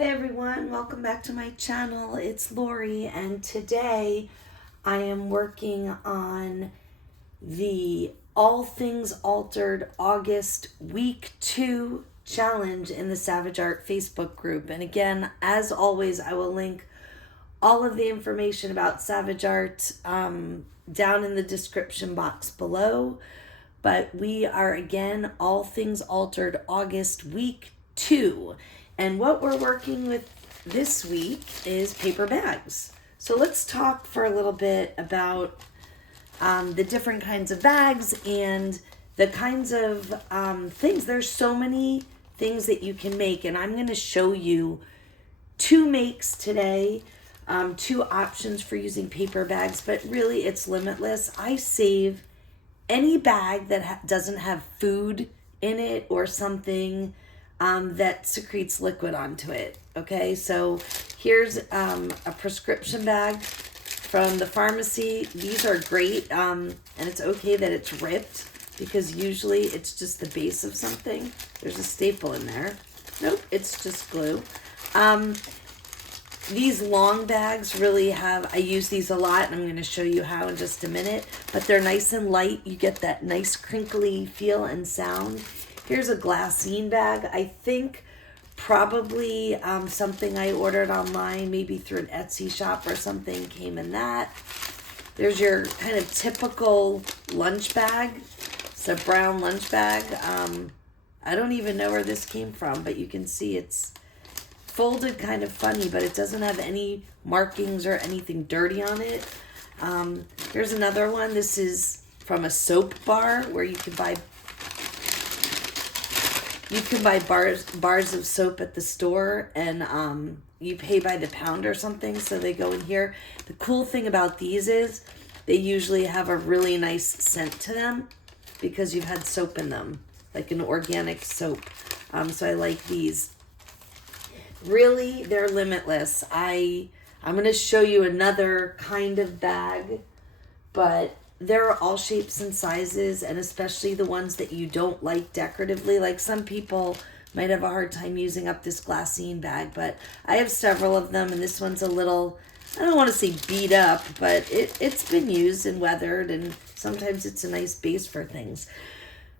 Hey everyone, welcome back to my channel. It's Lori, and today I am working on the All Things Altered August Week 2 challenge in the Savage Art Facebook group. And again, as always, I will link all of the information about Savage Art down in the description box below. But we are again All Things Altered August Week 2. And what we're working with this week is paper bags. So let's talk for a little bit about the different kinds of bags and the kinds of things. There's so many things that you can make, and I'm going to show you two makes today, two options for using paper bags, but really it's limitless. I save any bag that doesn't have food in it or something that secretes liquid onto it. Okay, so here's a prescription bag from the pharmacy. These are great, and it's okay that it's ripped because usually it's just the base of something. There's a staple in there. Nope, it's just glue. These long bags really I use these a lot, and I'm going to show you how in just a minute, but they're nice and light. You get that nice crinkly feel and sound. Here's a glassine bag. I think probably something I ordered online, maybe through an Etsy shop or something, came in that. There's your kind of typical lunch bag. It's a brown lunch bag. I don't even know where this came from, but you can see it's folded kind of funny, but it doesn't have any markings or anything dirty on it. Here's another one. This is from a soap bar where you can buy bars of soap at the store, and you pay by the pound or something, so they go in here. The cool thing about these is they usually have a really nice scent to them because you've had soap in them, like an organic soap. So I like these. Really, they're limitless. I'm going to show you another kind of bag, but there are all shapes and sizes, and especially the ones that you don't like decoratively. Like some people might have a hard time using up this glassine bag, but I have several of them, and this one's a little, I don't want to say beat up, but it's been used and weathered, and sometimes it's a nice base for things.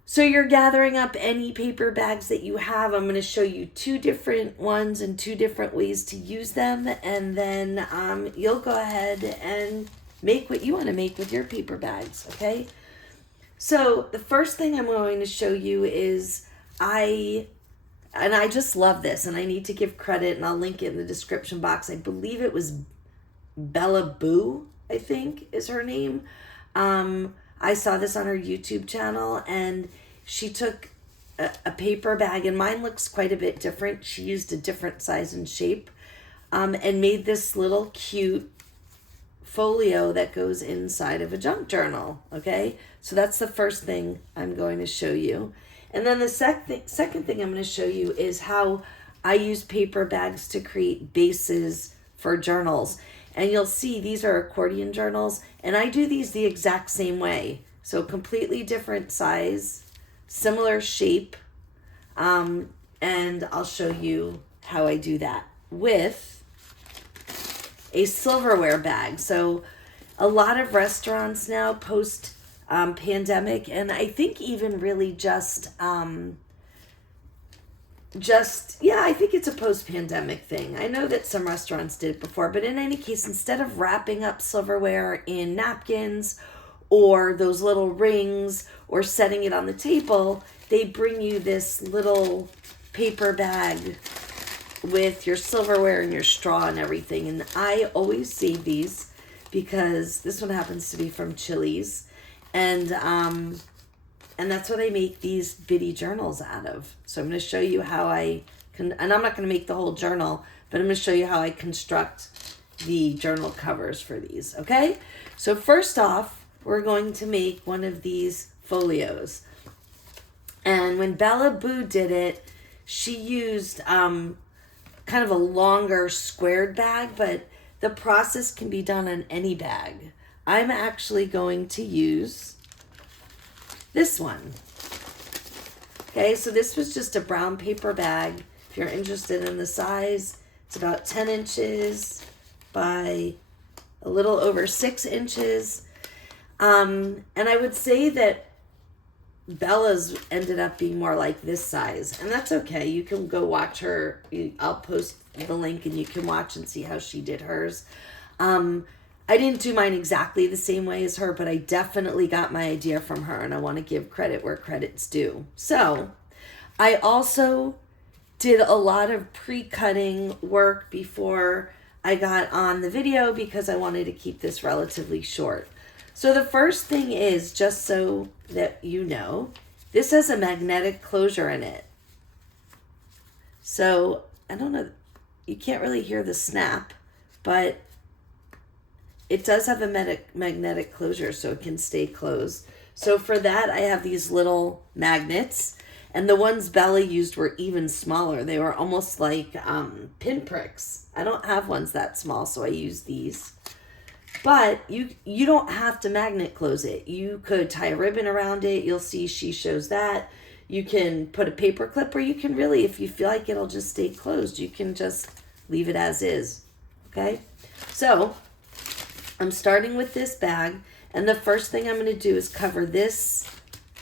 So you're gathering up any paper bags that you have. I'm going to show you two different ones and two different ways to use them, and then you'll go ahead and make what you want to make with your paper bags, okay? So the first thing I'm going to show you is I just love this, and I need to give credit, and I'll link it in the description box. I believe it was Bella Boo, I think is her name. I saw this on her YouTube channel, and she took a paper bag, and mine looks quite a bit different. She used a different size and shape, and made this little cute folio that goes inside of a junk journal. Okay, so that's the first thing I'm going to show you. And then the second thing I'm going to show you is how I use paper bags to create bases for journals. And you'll see these are accordion journals, and I do these the exact same way. So completely different size, similar shape, and I'll show you how I do that with a silverware bag. So a lot of restaurants now post pandemic, and I think even really I think it's a post-pandemic thing. I know that some restaurants did it before, but in any case, instead of wrapping up silverware in napkins or those little rings or setting it on the table, they bring you this little paper bag with your silverware and your straw and everything. And I always save these because this one happens to be from Chili's, and that's what I make these bitty journals out of. So I'm going to show you how and I'm not going to make the whole journal, but I'm going to show you how I construct the journal covers for these, okay? So first off, we're going to make one of these folios. And when Bella Boo did it, she used kind of a longer squared bag, but the process can be done on any bag. I'm actually going to use this one. Okay, so this was just a brown paper bag. If you're interested in the size, It's about 10 inches by a little over 6 inches. And I would say that Bella's ended up being more like this size, and that's okay. You can go watch her. I'll post the link and you can watch and see how she did hers. I didn't do mine exactly the same way as her, but I definitely got my idea from her, and I want to give credit where credit's due. So I also did a lot of pre-cutting work before I got on the video because I wanted to keep this relatively short. So the first thing is, just so that you know, this has a magnetic closure in it. So I don't know, you can't really hear the snap, but it does have a magnetic closure so it can stay closed. So for that, I have these little magnets, and the ones Bella used were even smaller. They were almost like pinpricks. I don't have ones that small, so I use these. But you don't have to magnet close it. You could tie a ribbon around it. You'll see she shows that. You can put a paper clip, or you can really, if you feel like it'll just stay closed, you can just leave it as is. Okay? So I'm starting with this bag, and the first thing I'm going to do is cover this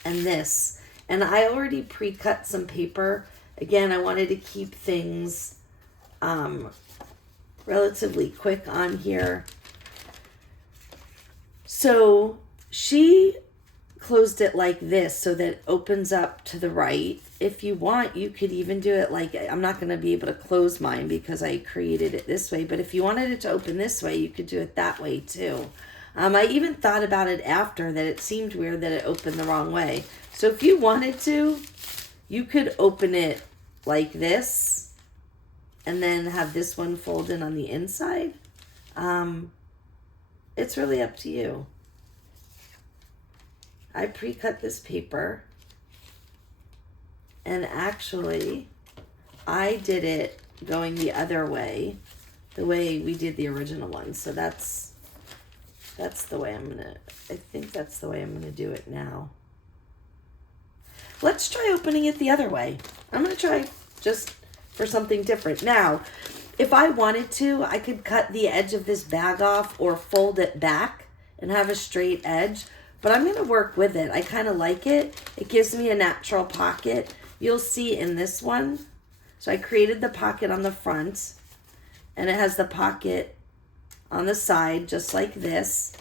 and this. And I already pre-cut some paper. Again, I wanted to keep things relatively quick on here. So she closed it like this so that it opens up to the right. If you want, you could even do it like, I'm not going to be able to close mine because I created it this way, but if you wanted it to open this way, you could do it that way too. I even thought about it after, that it seemed weird that it opened the wrong way. So if you wanted to, you could open it like this and then have this one fold in on the inside. It's really up to you. I pre-cut this paper, and actually I did it going the other way, the way we did the original one. So that's the way I think that's the way I'm gonna do it now. Let's try opening it the other way. I'm gonna try just for something different. Now, if I wanted to, I could cut the edge of this bag off or fold it back and have a straight edge, but I'm gonna work with it. I kind of like it. It gives me a natural pocket. You'll see in this one. So I created the pocket on the front, and it has the pocket on the side, just like this.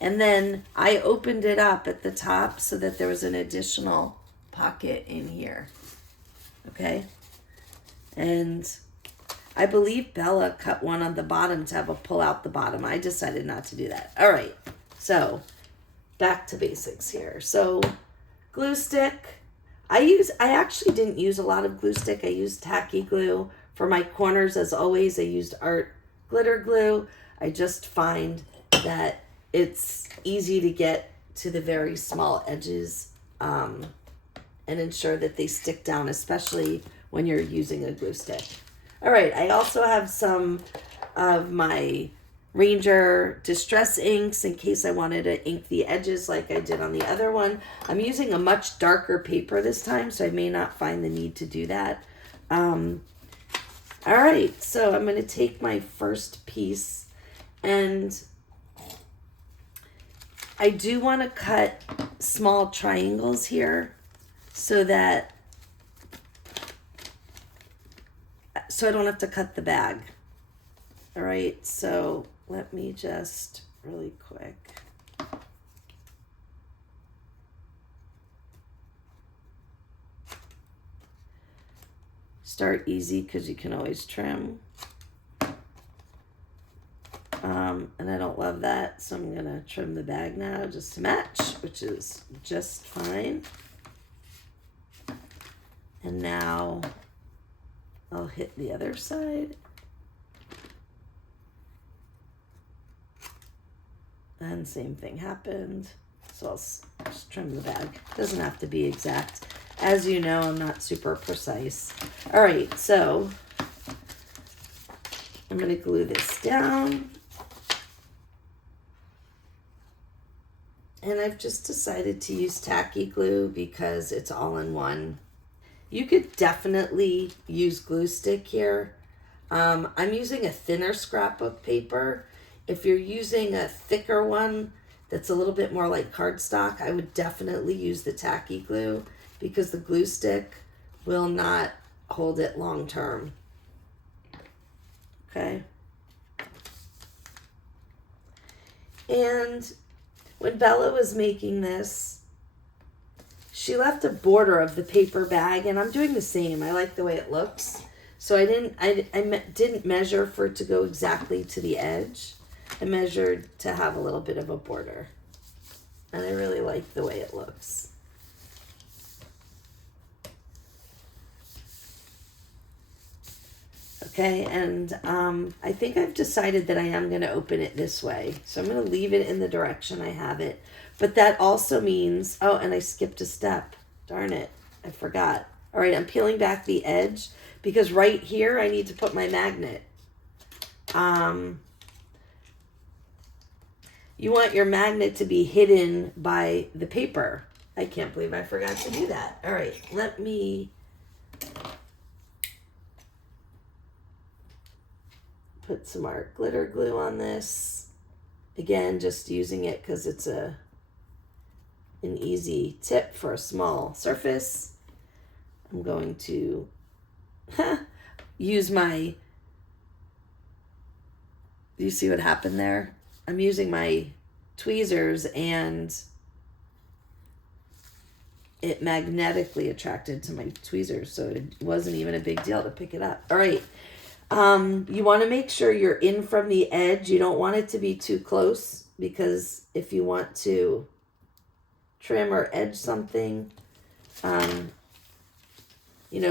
And then I opened it up at the top so that there was an additional pocket in here. Okay? And I believe Bella cut one on the bottom to have a pull out the bottom. I decided not to do that. All right, so back to basics here. So glue stick. I actually didn't use a lot of glue stick. I used tacky glue. For my corners, as always, I used art glitter glue. I just find that it's easy to get to the very small edges and ensure that they stick down, especially when you're using a glue stick. All right, I also have some of my Ranger Distress inks in case I wanted to ink the edges like I did on the other one. I'm using a much darker paper this time, so I may not find the need to do that. All right, so I'm going to take my first piece, and I do want to cut small triangles here so I don't have to cut the bag. All right, so let me just really quick. Start easy because you can always trim. And I don't love that, so I'm gonna trim the bag now just to match, which is just fine. And now I'll hit the other side. And same thing happened. So I'll just trim the bag. Doesn't have to be exact. As you know, I'm not super precise. All right, so I'm going to glue this down. And I've just decided to use tacky glue because it's all in one. You could definitely use glue stick here. I'm using a thinner scrapbook paper. If you're using a thicker one that's a little bit more like cardstock, I would definitely use the tacky glue because the glue stick will not hold it long term. Okay. And when Bella was making this, she left a border of the paper bag, and I'm doing the same. I like the way it looks. So I didn't measure for it to go exactly to the edge. I measured to have a little bit of a border. And I really like the way it looks. Okay, and I think I've decided that I am going to open it this way. So I'm going to leave it in the direction I have it. But that also means, oh, and I skipped a step. Darn it, I forgot. All right, I'm peeling back the edge because right here I need to put my magnet. You want your magnet to be hidden by the paper. I can't believe I forgot to do that. All right, let me put some art glitter glue on this. Again, just using it because it's an easy tip for a small surface. I'm going to use my, do you see what happened there? I'm using my tweezers and it magnetically attracted to my tweezers, so it wasn't even a big deal to pick it up. All right. You want to make sure you're in from the edge. You don't want it to be too close because if you want to trim or edge something,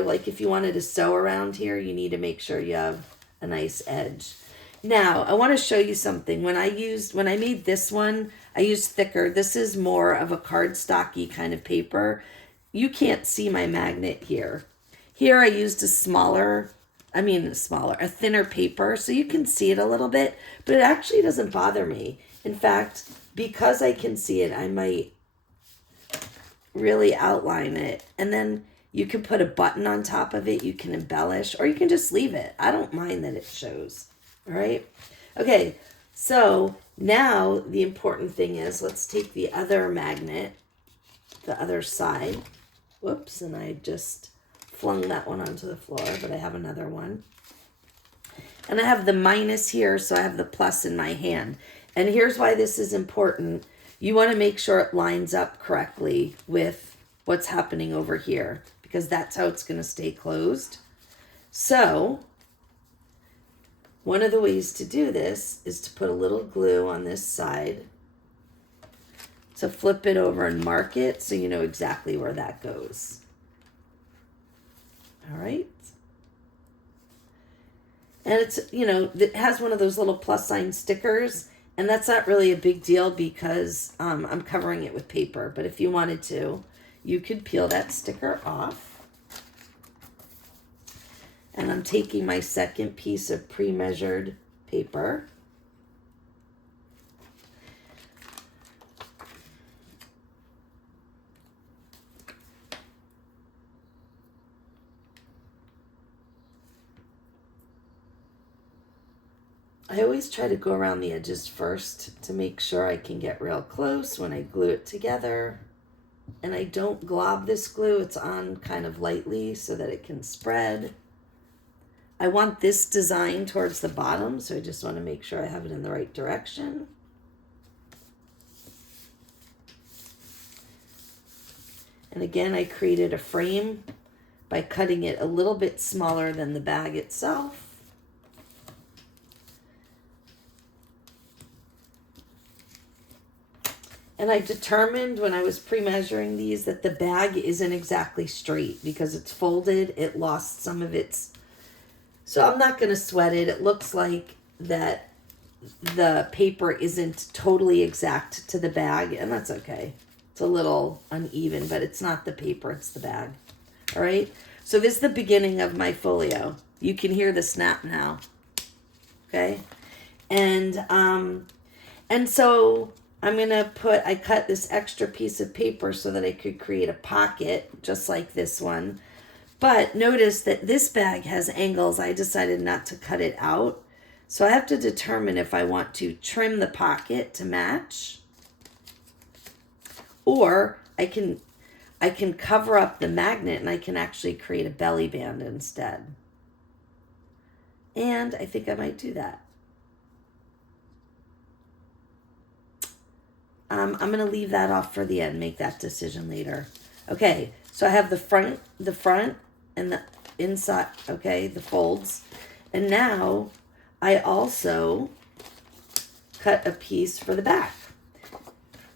like if you wanted to sew around here, you need to make sure you have a nice edge. Now, I want to show you something. When I made this one, I used thicker. This is more of a cardstocky kind of paper. You can't see my magnet here. Here I used a thinner paper, so you can see it a little bit, but it actually doesn't bother me. In fact, because I can see it, I might really outline it. And then you can put a button on top of it. You can embellish, or you can just leave it. I don't mind that it shows. All right. Okay. So now the important thing is, let's take the other magnet, the other side. Whoops. And I just flung that one onto the floor, but I have another one. And I have the minus here, so I have the plus in my hand. And here's why this is important. You want to make sure it lines up correctly with what's happening over here, because that's how it's going to stay closed. So one of the ways to do this is to put a little glue on this side, to flip it over and mark it so you know exactly where that goes. All right. And it's, it has one of those little plus sign stickers, and that's not really a big deal because I'm covering it with paper. But if you wanted to, you could peel that sticker off. And I'm taking my second piece of pre-measured paper. I always try to go around the edges first to make sure I can get real close when I glue it together. And I don't glob this glue. It's on kind of lightly so that it can spread. I want this design towards the bottom, so I just want to make sure I have it in the right direction. And again, I created a frame by cutting it a little bit smaller than the bag itself. And I determined when I was pre-measuring these that the bag isn't exactly straight because it's folded. It lost some of its... So I'm not going to sweat it. It looks like that the paper isn't totally exact to the bag, and that's okay. It's a little uneven, but it's not the paper, it's the bag. All right? So this is the beginning of my folio. You can hear the snap now. Okay? And so I'm going to I cut this extra piece of paper so that I could create a pocket just like this one. But notice that this bag has angles. I decided not to cut it out. So I have to determine if I want to trim the pocket to match, or I can cover up the magnet and I can actually create a belly band instead. And I think I might do that. I'm going to leave that off for the end, make that decision later. Okay, so I have the front and the inside, okay, the folds. And now I also cut a piece for the back.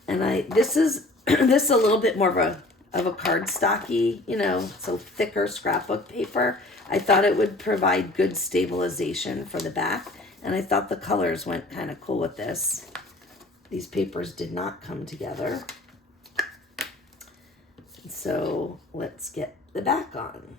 And this is this is a little bit more of a cardstocky, so thicker scrapbook paper. I thought it would provide good stabilization for the back, and I thought the colors went kind of cool with this. These papers did not come together. So let's get the back on.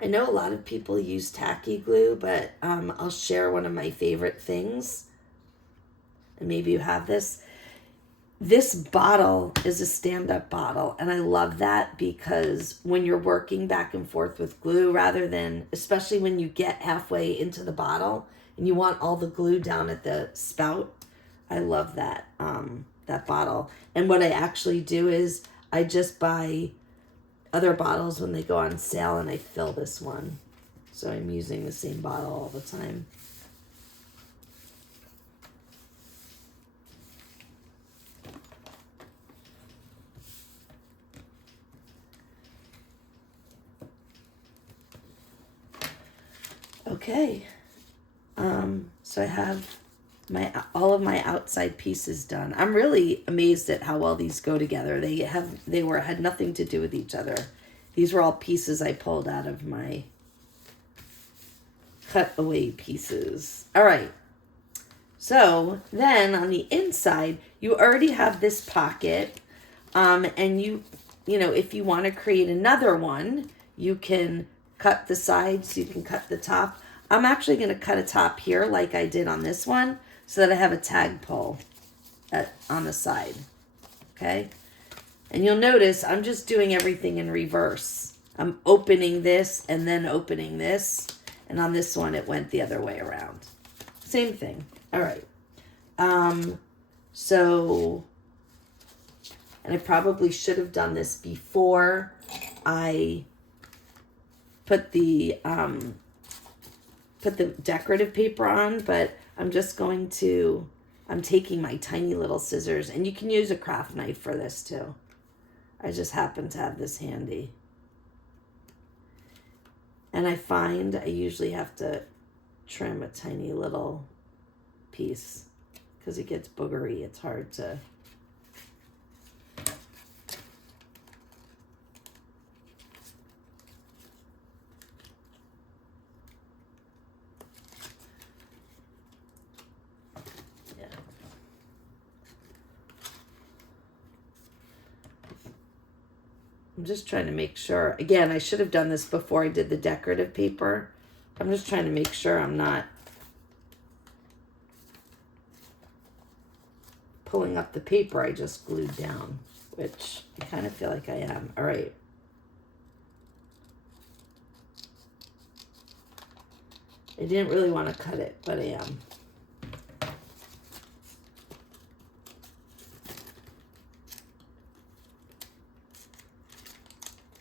I know a lot of people use tacky glue, but I'll share one of my favorite things. And maybe you have this. This bottle is a stand-up bottle, and I love that because when you're working back and forth with glue, rather than, especially when you get halfway into the bottle and you want all the glue down at the spout, I love that, that bottle. And what I actually do is I just buy other bottles when they go on sale and I fill this one. So I'm using the same bottle all the time. Okay, so I have all of my outside pieces done. I'm really amazed at how well these go together. They had nothing to do with each other. These were all pieces I pulled out of my cut away pieces. All right. So then on the inside, you already have this pocket, and you if you want to create another one, you can cut the sides, you can cut the top. I'm actually going to cut a top here like I did on this one so that I have a tag pull on the side. Okay? And you'll notice I'm just doing everything in reverse. I'm opening this and then opening this. And on this one, it went the other way around. Same thing. All right. So, and I probably should have done this before I put the decorative paper on, but I'm taking my tiny little scissors, and you can use a craft knife for this too. I just happen to have this handy. And I find I usually have to trim a tiny little piece because it gets boogery. It's hard to... I'm just trying to make sure. Again, I should have done this before I did the decorative paper. I'm just trying to make sure I'm not pulling up the paper I just glued down, which I kind of feel like I am. All right. I didn't really want to cut it, but I am.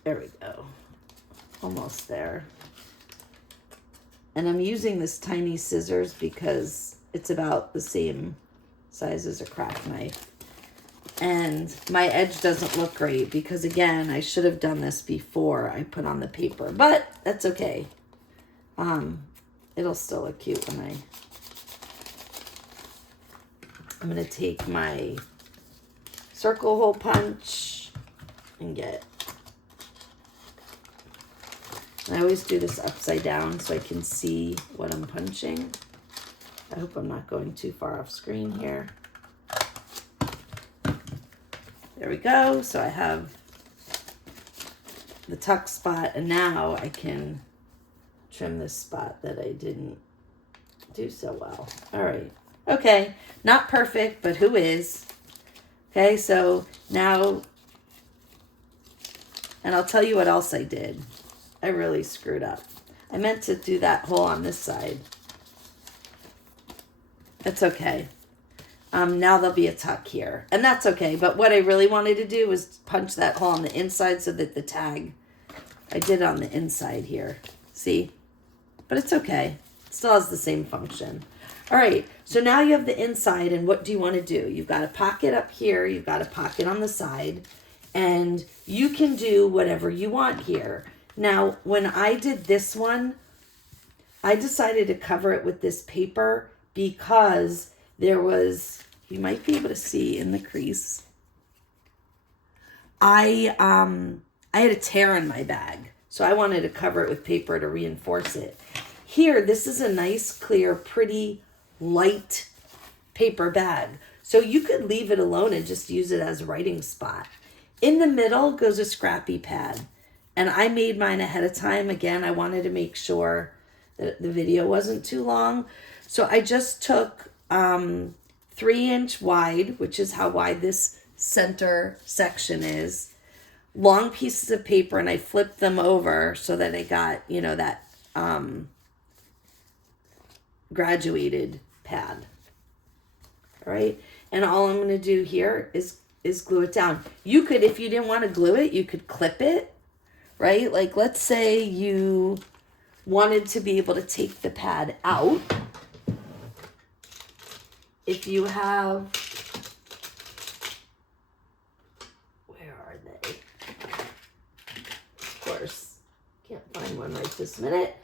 There we go. Almost there. And I'm using this tiny scissors because it's about the same size as a craft knife. And my edge doesn't look great because, again, I should have done this before I put on the paper. But that's okay. It'll still look cute when I'm going to take my circle hole punch and get... I always do this upside down so I can see what I'm punching. I hope I'm not going too far off screen here. There we go. So I have the tuck spot, and now I can trim this spot that I didn't do so well. All right. Okay. Not perfect, but who is? Okay, so now, and I'll tell you what else I did. I really screwed up. I meant to do that hole on this side. It's okay. Now there'll be a tuck here, and that's okay. But what I really wanted to do was punch that hole on the inside so that the tag, I did on the inside here. See? But it's okay. It still has the same function. All right, so now you have the inside, and what do you want to do? You've got a pocket up here, you've got a pocket on the side, and you can do whatever you want here. Now, when I did this one, I decided to cover it with this paper because there was, you might be able to see in the crease, I had a tear in my bag, so I wanted to cover it with paper to reinforce it. Here, this is a nice, clear, pretty, light paper bag. So you could leave it alone and just use it as a writing spot. In the middle goes a scrappy pad. And I made mine ahead of time. Again, I wanted to make sure that the video wasn't too long. So I just took 3-inch wide, which is how wide this center section is, long pieces of paper, and I flipped them over so that I got, you know, that graduated pad. All right, and all I'm going to do here is glue it down. You could, if you didn't want to glue it, you could clip it, right? Like, let's say you wanted to be able to take the pad out. If you have, where are they? Of course, can't find one right this minute.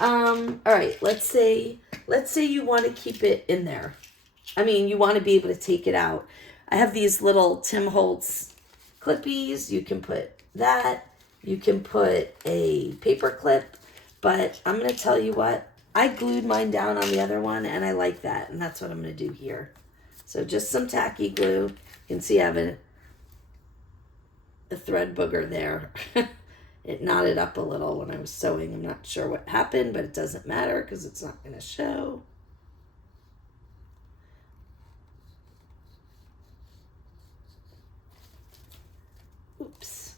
All right, let's say you want to keep it in there. I mean, you want to be able to take it out. I have these little Tim Holtz clippies. You can put that. You can put a paper clip. But I'm going to tell you what. I glued mine down on the other one, and I like that. And that's what I'm going to do here. So just some tacky glue. You can see I have a thread booger there. It knotted up a little when I was sewing. I'm not sure what happened, but it doesn't matter because it's not going to show. Oops.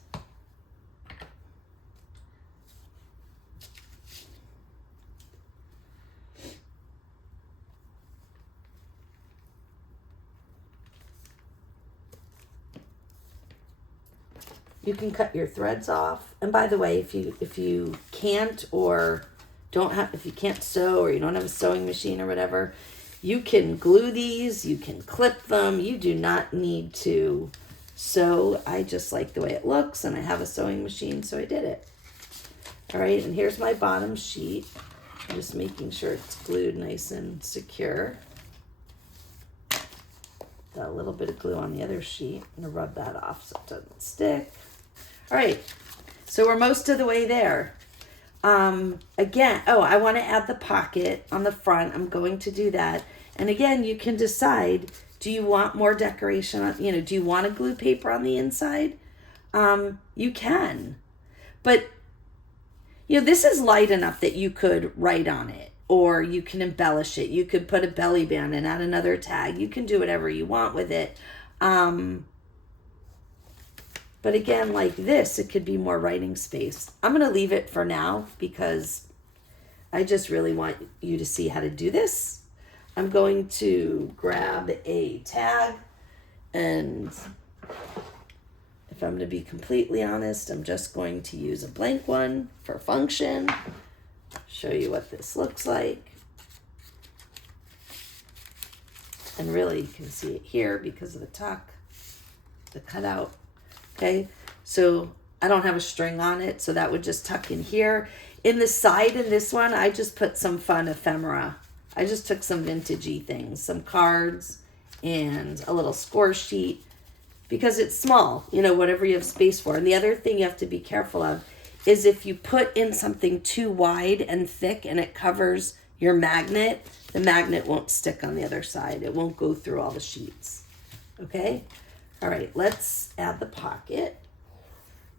You can cut your threads off. And by the way, if you can't or don't have, if you can't sew or you don't have a sewing machine or whatever, you can glue these, you can clip them. You do not need to sew. I just like the way it looks, and I have a sewing machine, so I did it. All right, and here's my bottom sheet. I'm just making sure it's glued nice and secure. Got a little bit of glue on the other sheet. I'm gonna rub that off so it doesn't stick. All right, so we're most of the way there. Again, I want to add the pocket on the front. I'm going to do that. And again, you can decide, do you want more decoration on, do you want to glue paper on the inside? You can. But, this is light enough that you could write on it, or you can embellish it. You could put a belly band and add another tag. You can do whatever you want with it. But again, like this, it could be more writing space. I'm going to leave it for now because I just really want you to see how to do this. I'm going to grab a tag, and if I'm going to be completely honest, I'm just going to use a blank one for function. Show you what this looks like. And really, you can see it here because of the tuck, the cutout. Okay, so I don't have a string on it, so that would just tuck in here. In the side in this one, I just put some fun ephemera. I just took some vintagey things, some cards and a little score sheet, because it's small, whatever you have space for. And the other thing you have to be careful of is if you put in something too wide and thick and it covers your magnet, the magnet won't stick on the other side. It won't go through all the sheets. Okay? All right, let's add the pocket.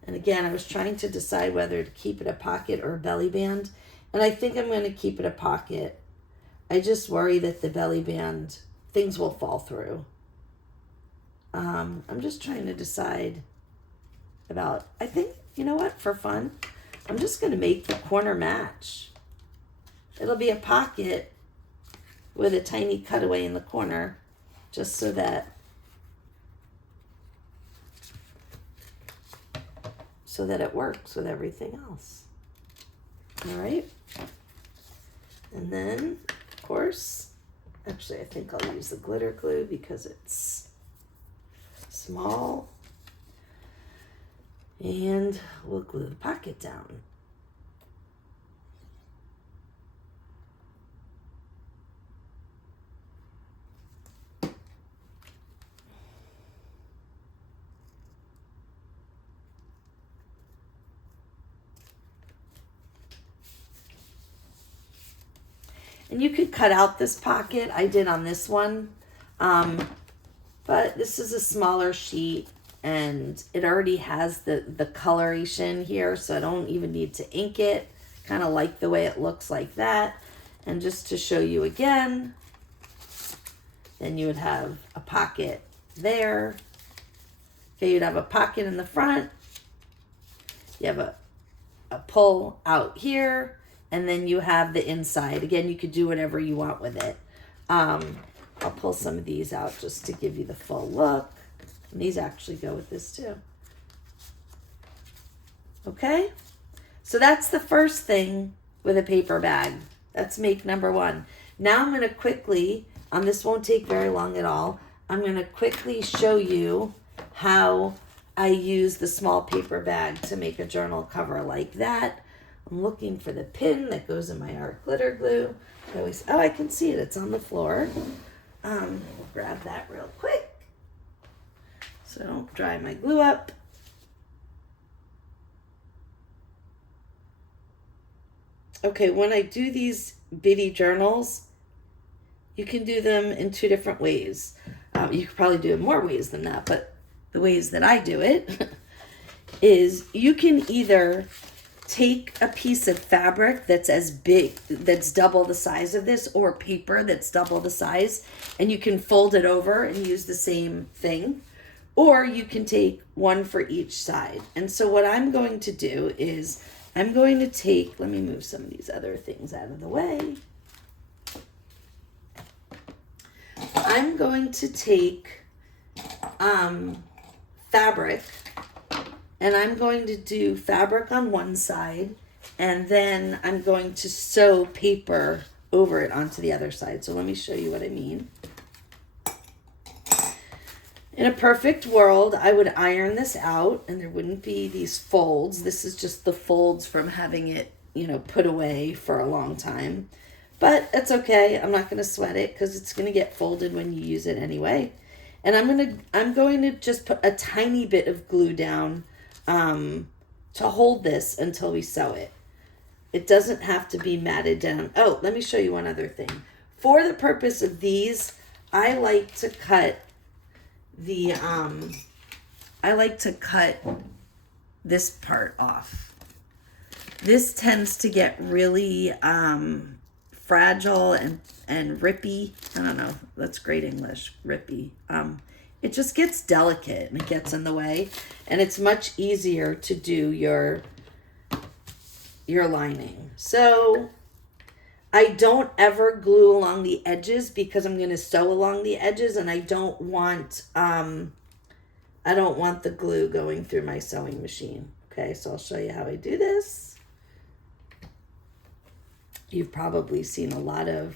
And again, I was trying to decide whether to keep it a pocket or a belly band. And I think I'm going to keep it a pocket. I just worry that the belly band, things will fall through. I'm just trying to decide about, I think, you know what, for fun, I'm just going to make the corner match. It'll be a pocket with a tiny cutaway in the corner, just so that it works with everything else. All right. And then, of course, actually I think I'll use the glitter glue because it's small. And we'll glue the pocket down. And you could cut out this pocket. I did on this one. But this is a smaller sheet and it already has the coloration here, so I don't even need to ink it. Kind of like the way it looks like that. And just to show you again, then you would have a pocket there. Okay, you'd have a pocket in the front. You have a pull out here. And then you have the inside. Again, you could do whatever you want with it. I'll pull some of these out just to give you the full look. And these actually go with this too. Okay? So that's the first thing with a paper bag. That's make number one. Now I'm going to quickly, this won't take very long at all, I'm going to quickly show you how I use the small paper bag to make a journal cover like that. I'm looking for the pin that goes in my art glitter glue. I can see it. It's on the floor. We'll grab that real quick so I don't dry my glue up. Okay, when I do these bitty journals, you can do them in two different ways. You could probably do it more ways than that, but the ways that I do it is you can either take a piece of fabric that's as big, that's double the size of this, or paper that's double the size, and you can fold it over and use the same thing. Or you can take one for each side. And so what I'm going to do is I'm going to take, let me move some of these other things out of the way. I'm going to take fabric, and I'm going to do fabric on one side, and then I'm going to sew paper over it onto the other side. So let me show you what I mean. In a perfect world, I would iron this out and there wouldn't be these folds. This is just the folds from having it, put away for a long time. But that's okay. I'm not going to sweat it because it's going to get folded when you use it anyway. And I'm going to just put a tiny bit of glue down to hold this until we sew it. It doesn't have to be matted down. Oh, let me show you one other thing. For the purpose of these, I like to cut this part off. This tends to get really fragile and rippy. I don't know. That's great English. Rippy. It just gets delicate and it gets in the way. And it's much easier to do your lining. So I don't ever glue along the edges because I'm going to sew along the edges, and I don't want the glue going through my sewing machine. Okay, so I'll show you how I do this. You've probably seen a lot of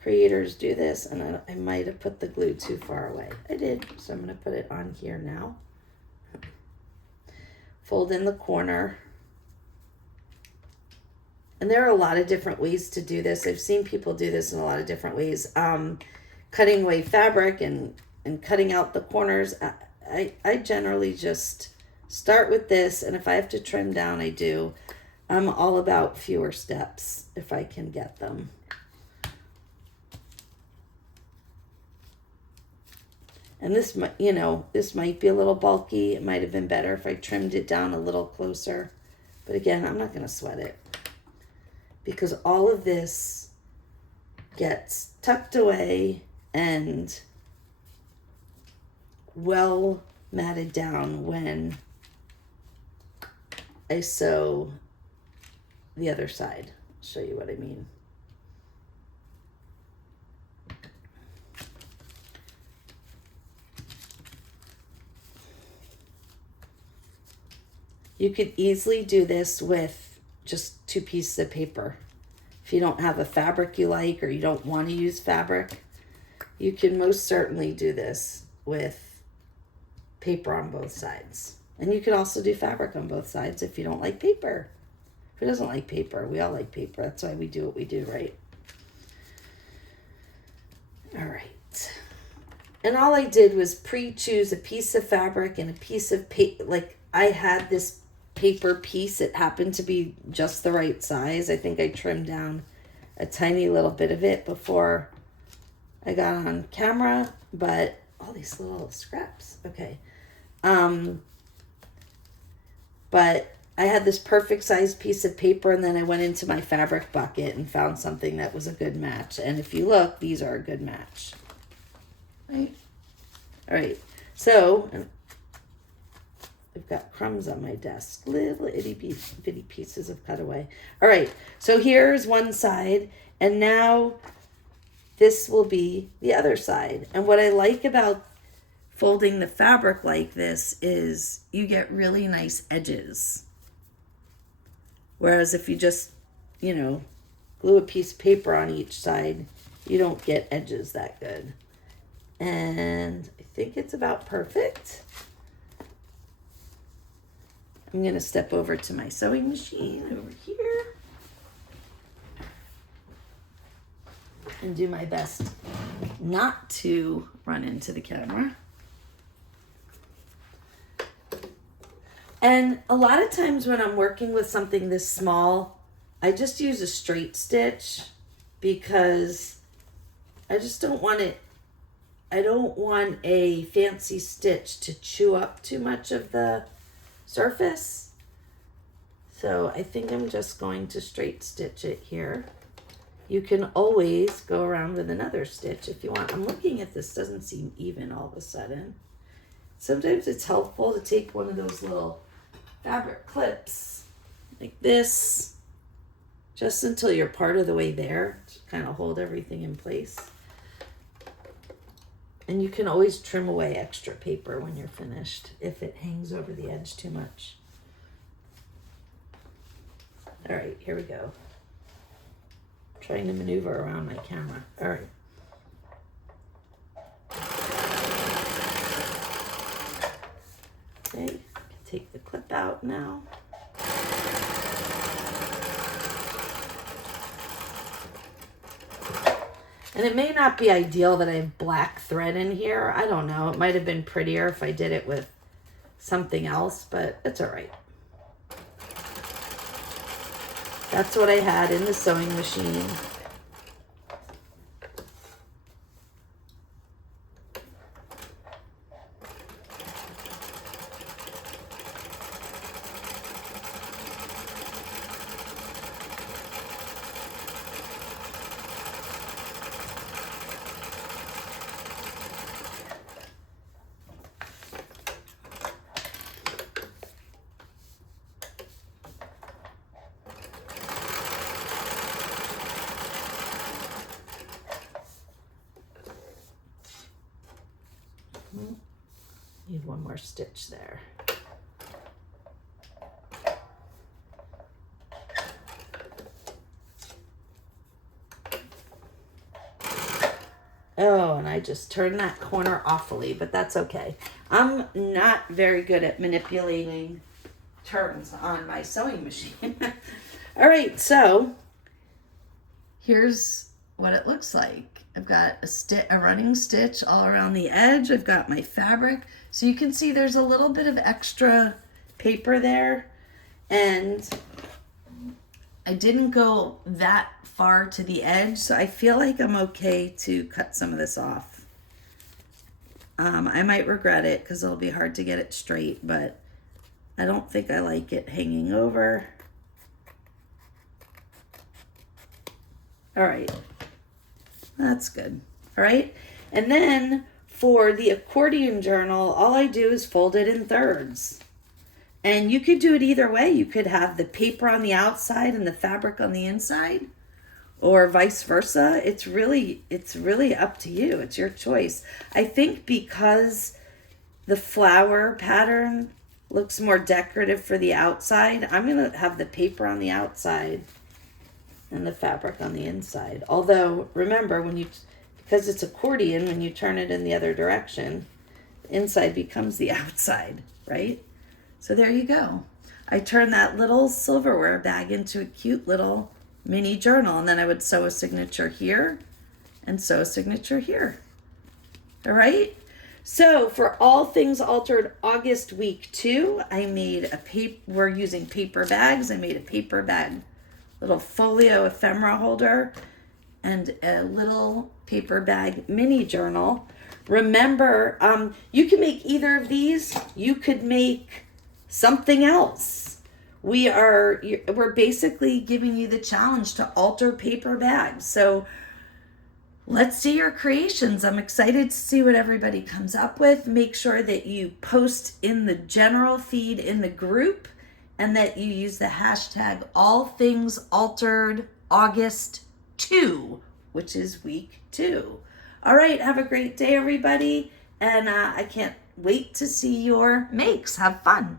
creators do this, and I might have put the glue too far away. I did, so I'm going to put it on here now. Fold in the corner. And there are a lot of different ways to do this. I've seen people do this in a lot of different ways. Cutting away fabric and cutting out the corners. I generally just start with this, and if I have to trim down, I do. I'm all about fewer steps if I can get them. And this might be a little bulky. It might have been better if I trimmed it down a little closer. But again, I'm not going to sweat it, because all of this gets tucked away and well matted down when I sew the other side. I'll show you what I mean. You could easily do this with just 2 pieces of paper. If you don't have a fabric you like or you don't want to use fabric, you can most certainly do this with paper on both sides. And you could also do fabric on both sides if you don't like paper. Who doesn't like paper? We all like paper. That's why we do what we do, right? All right. And all I did was pre-choose a piece of fabric and a piece of paper. Like, I had this paper piece. It happened to be just the right size. I think I trimmed down a tiny little bit of it before I got on camera, but all these little scraps. Okay. But I had this perfect sized piece of paper, and then I went into my fabric bucket and found something that was a good match. And if you look, these are a good match. Right? All right. So I've got crumbs on my desk, little itty bitty pieces of cutaway. All right, so here's one side, and now this will be the other side. And what I like about folding the fabric like this is you get really nice edges. Whereas if you just, glue a piece of paper on each side, you don't get edges that good. And I think it's about perfect. I'm going to step over to my sewing machine over here and do my best not to run into the camera. And a lot of times when I'm working with something this small, I just use a straight stitch because I just don't want it. I don't want a fancy stitch to chew up too much of the surface. So I think I'm just going to straight stitch it here. You can always go around with another stitch if you want. I'm looking at this, doesn't seem even all of a sudden. Sometimes it's helpful to take one of those little fabric clips like this, just until you're part of the way there, to kind of hold everything in place. And you can always trim away extra paper when you're finished if it hangs over the edge too much. All right, here we go. Trying to maneuver around my camera. All right. Okay, take the clip out now. And it may not be ideal that I have black thread in here. I don't know. It might have been prettier if I did it with something else, but it's all right. That's what I had in the sewing machine. Need one more stitch there. Oh, and I just turned that corner awfully, but that's okay. I'm not very good at manipulating turns on my sewing machine. All right, so here's what it looks like. I've got a running stitch all around the edge. I've got my fabric. So you can see there's a little bit of extra paper there. And I didn't go that far to the edge, so I feel like I'm okay to cut some of this off. I might regret it because it'll be hard to get it straight, but I don't think I like it hanging over. All right. That's good. All right. And then for the accordion journal, all I do is fold it in thirds. And you could do it either way. You could have the paper on the outside and the fabric on the inside, or vice versa. It's really up to you. It's your choice. I think because the flower pattern looks more decorative for the outside, I'm going to have the paper on the outside and the fabric on the inside. Although, remember, because it's accordion, when you turn it in the other direction, the inside becomes the outside, right? So there you go. I turned that little silverware bag into a cute little mini journal, and then I would sew a signature here and sew a signature here. All right? So for All Things Altered August week 2, I made we're using paper bags. I made a paper bag, little folio ephemera holder, and a little paper bag mini journal. Remember, you can make either of these. You could make something else. We're basically giving you the challenge to alter paper bags. So let's see your creations. I'm excited to see what everybody comes up with. Make sure that you post in the general feed in the group, and that you use the hashtag AllThingsAlteredAugust2, which is week 2. All right, have a great day, everybody. And I can't wait to see your makes. Have fun.